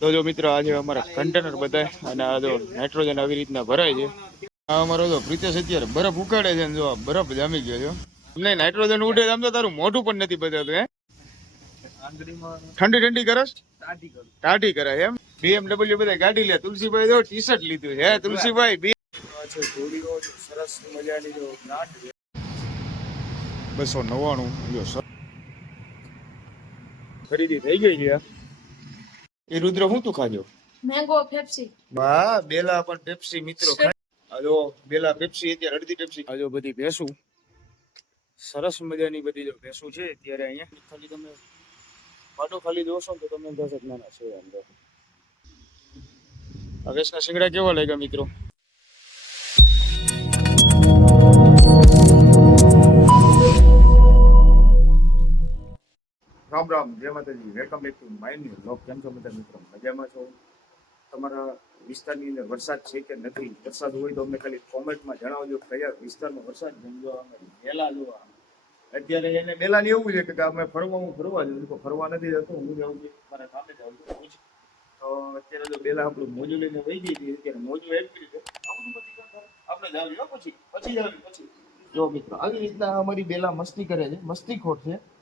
તો જો મિત્રો આજે અમારા કન્ટેનર બધાય અને આ જો નાઇટ્રોજન આવી રીતના ભરાય છે, આ અમારો જો પ્રિતેશ અત્યારે બરફ ઉકાળે છે જો બરફ જામી ગયો છે. તમને નાઇટ્રોજન ઉડે આમ તો તારું મોઢું પણ નથી બતાવતું હે? ઠંડી ઠંડી કરસ? ટાઢી કરે એમ? બીએમડબલ્યુ બધા ગાડી લે, તુલસીભાઈ જો ટી શર્ટ લીધું છે તુલસીભાઈ? બી સરસ મજાની જો બસો નવ્વાણું ખરીદી થઈ ગઈ છે એ રુદ્ર હું તું ખાજો? Mango Pepsi. બા બેલા પણ પેપ્સી મિત્રો આ બેલા પેપ્સી અત્યારે અડધી પેપ્સી. આ બધી ભેંસું. સરસ મજાની બધી જો ભેંસું છે અત્યારે અહીંયા. ખાલી તમે પાટો ખાલી જોશો તો તમને દસ જ નાના છે અંદર. આ ભેંસના શિંગડા કેવા લાગ્યા મિત્રો? રામ રામ, જય Mataji. Welcome back to my new vlog કેમ છો બધા મિત્રો? મજામાં છો? તમારા વિસ્તારની અંદર વરસાદ છે કે નથી? વરસાદ હોય તો અમને ખાલી કોમેન્ટમાં જણાવજો. કયા વિસ્તારમાં વરસાદ જો અમે મેલા જોવા અત્યારે એને મેલા ને એવું છે કે અમે ફરવા, હું ફરવા જઉં ફરવા નથી જતો, હું જાઉં છું. મારા કામે જાઉં છું. તો અત્યારે જો બેલા આપણું મોજું લઈને વહી ગઈ હતી. અત્યારે મોજું કામ કરે. આપણે જાવ પછી. પછી જાવ પછી. જો મિત્રો, આવી રીતના અમારી બેલા મસ્તી કરે છે. મસ્તી ખોટ છે.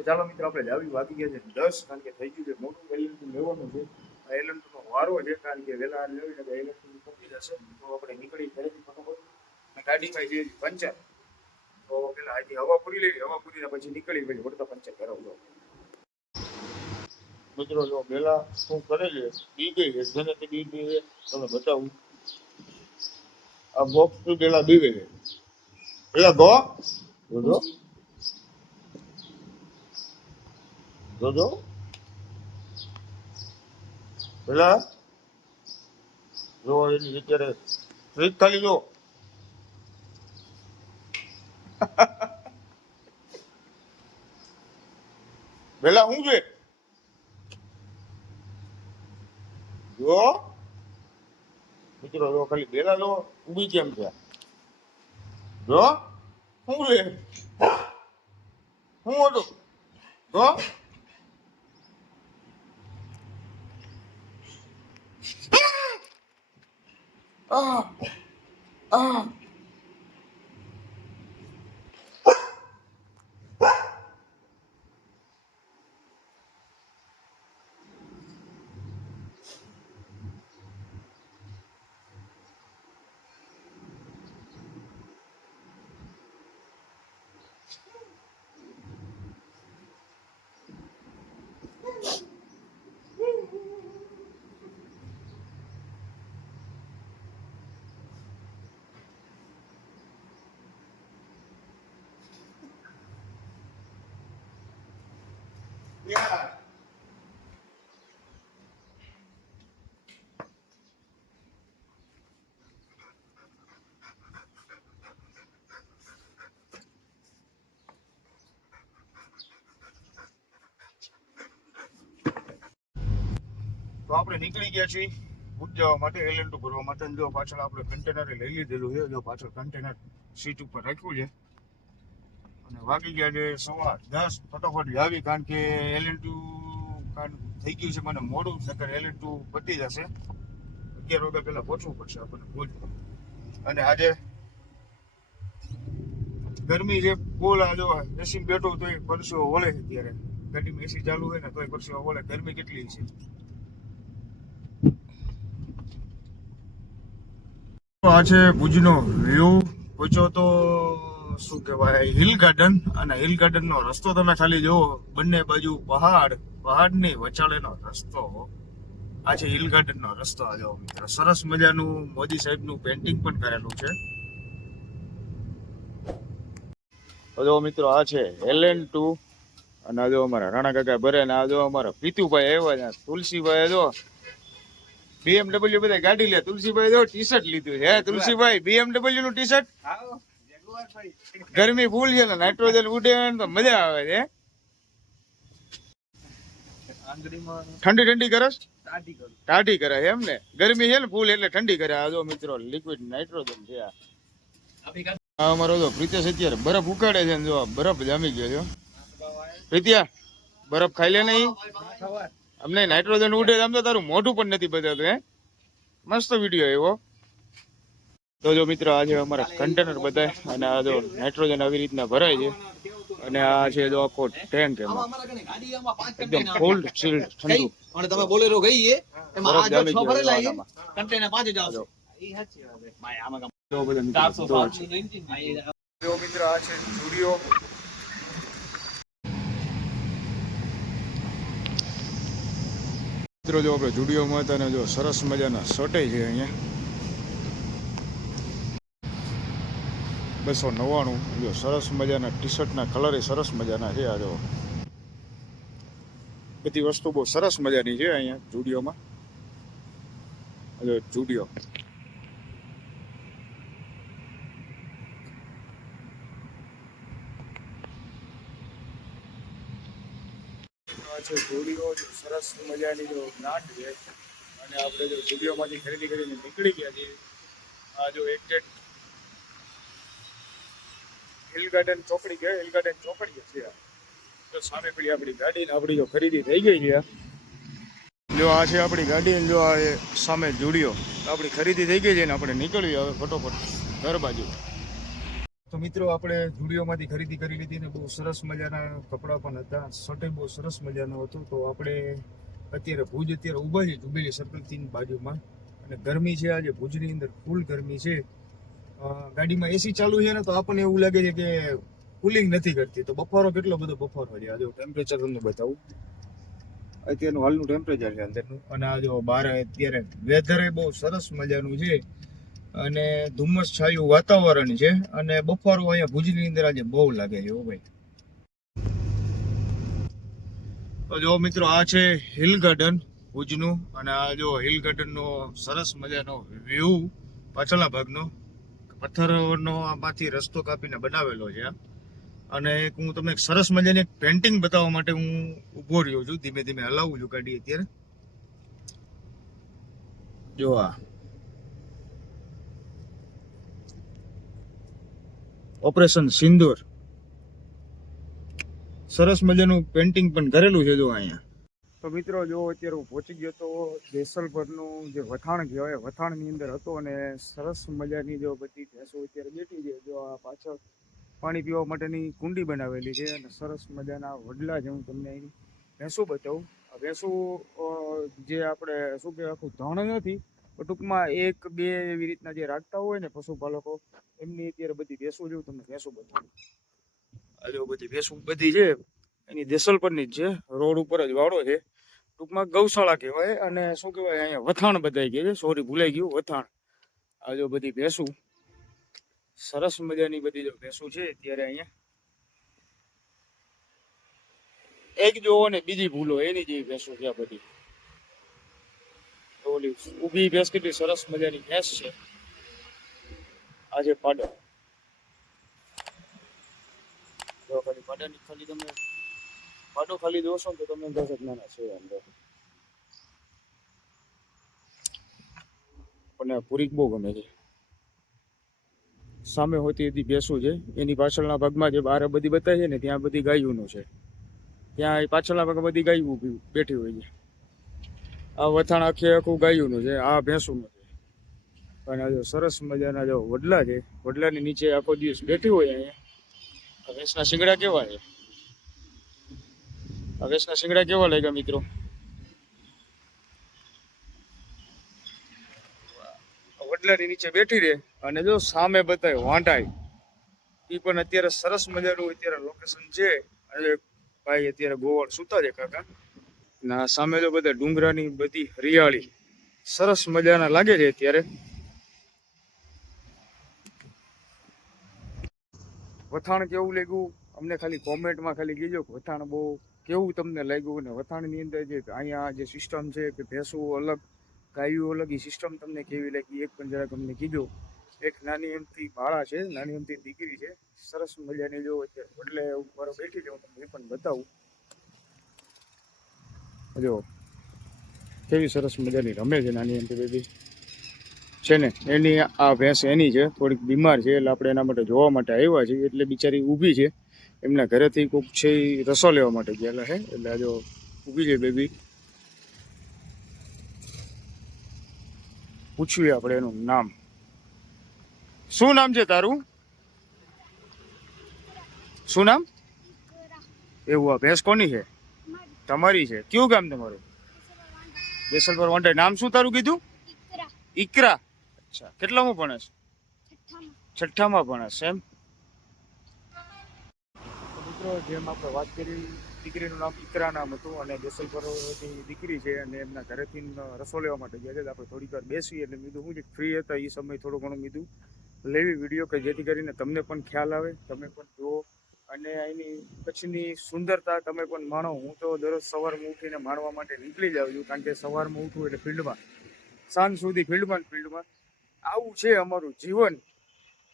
તો ચાલો મિત્રો, આપણે જાવી વાગી ગયા છે દસ, કારણ કે થઈ ગયું છે મોટું એલિમેન્ટ લેવાનું છે. આ એલિમેન્ટ નો વારો છે, કારણ કે વેલા લેવી ને એલિમેન્ટ પહોંચી જશે. તો આપણે નીકળી ઘરેથી ફટાફટ અને ગાડીમાં જે પંચર, તો પેલા અહીંથી હવા પૂરી લેવી હવા પૂરીને પછી નીકળી પછી વળતા પંચર કરાવજો મિત્રો, જો પેલા શું કરે છે? બી ગઈ છે. જેને તે બી ગઈ છે, તમને બતાવું. આ બોક્સ તો પેલા બી છે. પેલા ગો જોજો જોજો પેલા? જો, એની અત્યારે રીત ખાલી જો. પેલા શું છે? જો. મિત્રો, જો, ખાલી બેલા જો, ઊભી કેમ છે? જો. શું છે? શું હતું? જો. 啊啊 તો આપણે નીકળી ગયા છીએ ભૂજ જવા માટે એલેન્ટુ ભરવા માટે. જો પાછળ આપણે કન્ટેનરે લઈ લીધેલું છે, જો પાછળ કન્ટેનર સીટ ઉપર રાખ્યું છે વાગી ગયા છે સવા દસ. ફટાફટ આવી કારણ કે એલ એન ટુ થઈ ગયું છે, મને મોડું, નકર એલેન્ટુ પતી જશે. અગિયાર વાગ્યા પહેલાં પહોંચવું પડશે આપણને ભુજ અને આજે ગરમી છે, બોલ આ જો એસી બેઠો તો પરસેવો વળે છે ત્યારે ગાડીમાં એસી ચાલુ હોય ને તોય પરસેવો વળે. ગરમી કેટલી છે? આ છે ભુજનો વ્યૂ. પૂછો તો શું કહેવાય હિલ ગાર્ડન અને હિલ ગાર્ડન નો રસ્તો તમે ખાલી જુઓ બંને બાજુ પહાડ પહાડની વચાળેનો રસ્તો. આ છે હિલ ગાર્ડન નો રસ્તો આ મિત્રો. સરસ મજાનું મોદી સાહેબનું પેન્ટિંગ પણ કરેલું છે. જો મિત્રો આ છે એલએન ટુ અને આ જો અમારા રાણા કાકા ભરે ને આ જો અમારા પીતુભાઈ આવ્યા છે. તુલસીભાઈ જો બીએમડબલ્યુ બધા ગાડી લે. તુલસીભાઈ જો ટી શર્ટ લીધું છે. હે તુલસીભાઈ બીએમડબલ્યુ નું ટી શર્ટ ગરમી ફૂલ છે નાઇટ્રોજન ઉડે તો મજા આવે છે. ઠંડી ઠંડી કરસ ટાઢી કરે એમ ને? ગરમી છે ને ફૂલ એટલે ઠંડી કરે. આ જો મિત્રો લિક્વિડ નાઇટ્રોજન છે આ. અમારો જો પ્રિતેશ અત્યારે બરફ ઉકાળે છે જો, બરફ જામી ગયો છે. પ્રિત્યા, બરફ ખાઈ લે નહીં. અમને નાઇટ્રોજન ઉડે આમ તો તારું મોઢું પણ નથી બધા હે? મસ્ત વીડિયો એવો. તો જો મિત્ર આજે અમારા કન્ટેનર બધાય અને આ જો નાઇટ્રોજન આવી રીતના ભરાય છે અને આ છે જો આખો ટેન્ક એમાં. એકદમ કોલ્ડ ચિલ્ડ ઠંડુ. અને તમે બોલેરો ગઈ એ એમાં આ જો છ ભરેલા છે આનામાં. પાંચ જ આવશે. જો. મિત્રો જો. આ છે જુડિયો મિત્રો આપણે જુડિયોમાં હતા ને જો સરસ મજાના સોટે છે અહીંયા. બસો નવ્વાણું. જો સરસ મજાના ટી શર્ટના કલર એ સરસ મજાના છે આ જો. બધી વસ્તુ બહુ સરસ મજાની છે અહીંયા જુડિયોમાં જો જુડિયો છે સરસ મજાની જો અને આપણે જો જુડિયોમાંથી ખરીદી કરીને નીકળી ગયા છીએ. આ જો એક્ઝેક્ટ હિલ ગાર્ડન ચોકડી ગયા હિલ ગાર્ડન ચોકડી છે તો સામે પડી આપણી ગાડી ને આપણી જો ખરીદી થઈ ગઈ છે. જો આ છે આપણી ગાડી જો આ સામે જુડિયો. આપણી ખરીદી થઈ ગઈ છે ને આપણે નીકળવી હવે ફટોફટ ઘર બાજુ. તો મિત્રો, આપણે જુડિયોમાંથી ખરીદી કરી લીધી ને બહુ સરસ મજાના કપડાં પણ હતા. શર્ટે બહુ સરસ મજાનો હતો. તો આપણે અત્યારે ભુજ અત્યારે ઊભા છે જુબેલી સર્કલથી બાજુમાં. અને ગરમી છે આજે, ભુજની અંદર ફૂલ ગરમી છે. ગાડીમાં એસી ચાલુ છે ને તો આપણને એવું લાગે છે કે કુલિંગ નથી કરતી. તો બફારો કેટલો બધો બફારો છે? આજે ટેમ્પરેચર તમને બતાવું. અત્યારનું હાલનું ટેમ્પરેચર છે અંદરનું. અને આ જો બહાર અત્યારે વેધર બહુ સરસ મજાનું છે. અને ધુમ્મસ છાયું વાતાવરણ છે. અને બફારો અહીંયા ભુજની અંદર આજે બહુ લાગે છે, હો ભાઈ. તો જો મિત્રો, આ છે હિલ ગાર્ડન ભુજનું. અને આ જો હિલ ગાર્ડનનો સરસ મજાનો વ્યૂ પાછળના ભાગનો. પથ્થરોનો આમાંથી રસ્તો કાપીને બનાવેલો છે. અને એક હું તમને એક સરસ મજાની એક પેન્ટિંગ બતાવવા માટે હું ઊભો રહ્યો છું. ધીમે ધીમે હલાવું છું ગાડી અત્યારે. જો આ. ઓપરેશન સિંદૂર. સરસ મજાનું પેન્ટિંગ પણ કરેલું છે જો અહીંયા. તો મિત્રો, જો અત્યારે હું પહોંચી ગયો તો જેસલભરનું જે વથાણ કહેવાય, વથાણની અંદર હતો અને સરસ મજાની જો બધી ભેંસો અત્યારે બેઠી છે. જો આ પાછળ પાણી પીવા માટેની કુંડી બનાવેલી છે અને સરસ મજાના વડલા જે હું તમને એની ભેંસો બતાવું. આ ભેંસો જે આપણે શું કહેવાય, આખું ધણ નથી, પણ ટૂંકમાં એક, બે એવી રીતના જે રાખતા હોય ને પશુપાલકો, એમની અત્યારે બધી ભેંસો જેવું તમને ભેંસો બતાવું. આ જો બધી ભેંસો બધી છે એની દેસલપરની જ છે રોડ ઉપર જ વાળો છે, ટૂંકમાં ગૌશાળા કહેવાય અને શું કહેવાય, અહીંયા વથાણ બધાય કહે સોરી ભૂલાઈ ગયું, વથાણ. આ જો બધી ભેંસું, સરસ મજાની બધી જો ભેંસું છે ત્યારે અહીંયા. એક જોવો ને બીજી ભૂલો, એની જેવી ભેંસો છે આ બધી. ઓલી ઊભી ભેંસ કેટલી સરસ મજાની ભેંસ છે. આજે પાડો. જો પાડાની ખાલી તમે પાડો ખાલી જોશો તો તમને દસ જ કે ના ના છે અંદર. પણ પૂરીક પૂરી બહુ ગમે છે. સામે હોતી હતી ભેંસું છે, એની પાછળના ભાગમાં જે બહાર બધી બતાવી છે ને, ત્યાં બધી ગાયોનું છે. ત્યાં એ પાછળના ભાગમાં બધી ગાયો ઊભી બેઠી હોય છે. આ વથાણ આખે આખું ગાયોનું છે, આ ભેંસુંનું છે. અને જો સરસ મજાના જો વડલા છે, વડલાની નીચે આખો દિવસ બેઠી હોય અહીંયા. ભેંસના શિંગડા કેવા છે? ભેંસના શિંગડા કેવા લાગ્યા મિત્રો? વડલાની નીચે બેઠી રહે અને જો સામે બતાય વાંટાય એ પણ અત્યારે સરસ મજાનું અત્યારે લોકેશન છે. અને ભાઈ અત્યારે ગોવાળ સુતા છે કાકા. ના સામે જો બધા ડુંગરાની બધી હરિયાળી. સરસ મજાના લાગે છે અત્યારે. વથાણ કેવું લાગ્યું? અમને ખાલી કોમેન્ટમાં ખાલી કહેજો વથાણ બહુ કેવું તમને લાગ્યું અને વથાણની અંદર જે અહીંયા જે સિસ્ટમ છે કે ભેંસું અલગ, ગાયું અલગ, એ સિસ્ટમ તમને કેવી લાગી? એક પણ જરાક અમને કીધો. એક નાની એમથી ભાળા છે, નાની એમથી દીકરી છે. સરસ મજાની જો એટલે ઉપર બેઠી છે હું તમને એ પણ બતાવું. જો, કેવી સરસ મજાની રમે છે નાની એમથી બેબી. છે ને, એની આ ભેંસ એની છે, થોડીક બીમાર છે, એટલે આપણે એના માટે જોવા માટે આવ્યા છીએ, એટલે બિચારી ઊભી છે. એમના ઘરેથી કોક છે એ રસો લેવા માટે ગયેલા હે. એટલે આજે ઉગી જાય બેબી પૂછ્યું આપણે એનું નામ. શું નામ છે તારું? શું નામ? એવું આ ભેંસ કોની છે? તમારી છે. કયું ગામ તમારું? બેસલ પર નામ શું તારું કીધું? ઈકરા અચ્છા. કેટલામાં ભણેશ છઠ્ઠામાં. ભણેશ એમ? મિત્રો, જેમ આપણે વાત કરી, દીકરીનું નામ ઇકરા નામ હતું અને જેસલપરની દીકરી છે અને એમના ઘરેથી રસો લેવા માટે ગયા છે. આપણે થોડીક વાર બેસી એટલે મીધું હું જે ફ્રી હતા, એ સમય થોડું ઘણું મીધું લેવી વીડિયો કે જેથી કરીને તમને પણ ખ્યાલ આવે, તમે પણ જુઓ અને એની કચ્છની સુંદરતા તમે પણ માણો. હું તો દરરોજ સવારમાં ઉઠીને માણવા માટે નીકળી જાઉં છું, કારણ કે સવારમાં ઉઠું એટલે ફિલ્ડમાં, સાંજ સુધી ફિલ્ડમાં ફિલ્ડમાં. આવું છે અમારું જીવન.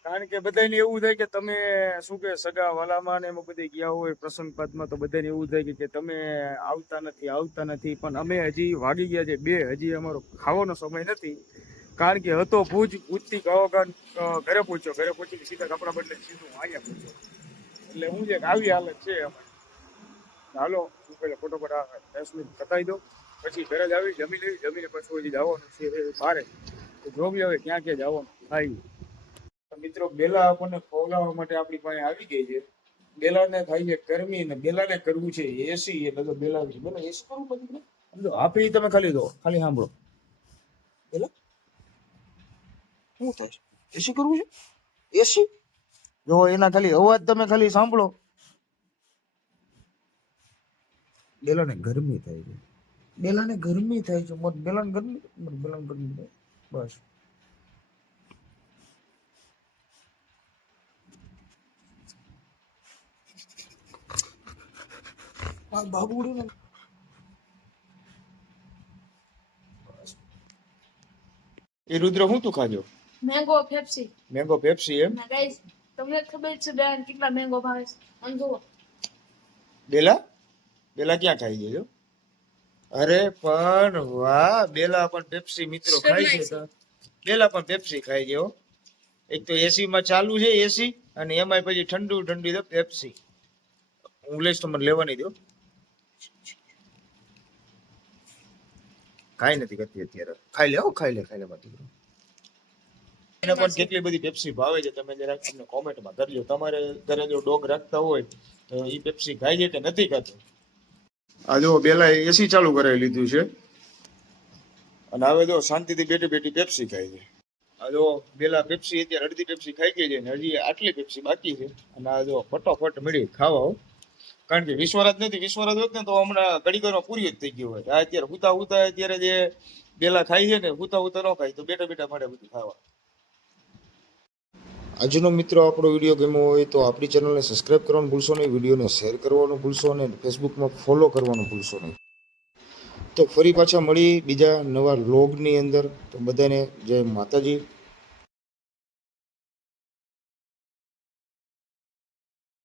કારણ કે બધાને એવું થાય કે તમે શું કે સગા વાલામાં ને એમાં બધે ગયા હોય, પ્રસંગ પદમાં તો બધાને એવું થાય કે- તમે આવતા નથી આવતા નથી. પણ અમે હજી વાગી ગયા છે, બે, હજી અમારો ખાવાનો સમય નથી. કારણ કે હતો ભુજ, ભુજથી ગાવગાન ઘરે પહોંચ્યો. ઘરે પહોંચી સીધા કપડા બદલે સીધું અહીંયા પહોંચ્યો. એટલે હું જે આવી હાલત છે અમારી હાલો, હું પેલા ફોટોફટ દસ મિનિટ કતાઈ દો પછી ઘરે જ આવી જમી લેવી જમીને પછી હજી જવાનું છે બારે. તો જો બી હવે ક્યાં ક્યાં જવાનું થાય. મિત્રો, બેલા આપણને ખવડાવવા માટે આપણી પાસે આવી ગઈ છે. બેલાને થાય છે ગરમી ને બેલાને કરવું છે એસી, એટલે તો બેલા છે. બોલો, એસી કરવું પછી સમજો આપી તમે ખાલી દો, ખાલી સાંભળો. બેલા, શું થાય એસી કરવું છે? એસી? જો, એના ખાલી અવાજ તમે ખાલી સાંભળો. બેલાને ગરમી થાય છે. બેલાને ગરમી થાય છે. મત, બેલાને ગરમી મત, બેલાને ગરમી થાય બસ. આ બાબુડું ને એ રુદ્ર હું તું ખાજો મેંગો પેપ્સી મેંગો પેપ્સી એમ? ના ગાઈસ તમને ખબર છે બેન કેટલા મેંગો ભાવે છે? આમ જુઓ. બેલા? બેલા ક્યાં ખાઈ ગયો અરે પણ વાહ બેલા પણ પેપ્સી મિત્રો ખાય છે તો. બેલા પણ પેપ્સી ખાઈ ગયો એક તો એસી માં ચાલુ છે એસી અને એમાં પછી ઠંડુ ઠંડી તો પેપ્સી હું લઈશ તો મને લેવાની દો કાંઈ નથી કરતી અત્યારે. ખાઈ લે હો ખાઈ લે ખાઈ લે મારી દીકરો. એને પણ કેટલી બધી પેપ્સી ભાવે છે તમે જરાક અમને કોમેન્ટમાં કરજો તમારે ઘરે જો ડોગ રાખતા હોય તો એ પેપ્સી ખાઈ છે કે નથી ખાતો? આ જો બેલા એસી ચાલુ કરાવી લીધું છે. અને હવે જો શાંતિથી બેઠી બેઠી પેપ્સી ખાય છે. આ જો બેલા પેપ્સી અત્યારે અડધી પેપ્સી ખાઈ ગઈ છે ને હજી આટલી પેપ્સી બાકી છે. અને આ જો ફટોફટ મળી ખાવા હો. કારણ કે વિશ્વરાજ નથી વિશ્વરાજ હોત ને તો હમણાં ઘડીકરમાં પૂરી જ થઈ ગયું હોય. આ અત્યારે હુતા હુતા અત્યારે જે બેલા ખાય છે ને, હુતા હુતા ન ખાય, તો બેઠા બેઠા મળે બધું ખાવા આજનો મિત્રો આપણો વીડિયો ગમ્યો હોય તો આપણી ચેનલને સબસ્ક્રાઇબ કરવાનું ભૂલશો નહીં, વિડીયોને શેર કરવાનું ભૂલશો નહીં ફેસબુકમાં ફોલો કરવાનું ભૂલશો નહીં. તો ફરી પાછા મળી બીજા નવા લોગની અંદર. તો બધાને જય માતાજી.